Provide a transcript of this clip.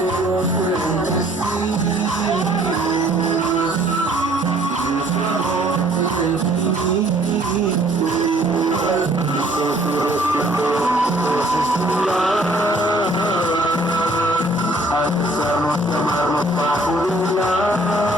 luceros fueron testigos de nuestro amor infinito. Con tu resplandor nos estimulaba al besarnos y amarnos bajo de un lado.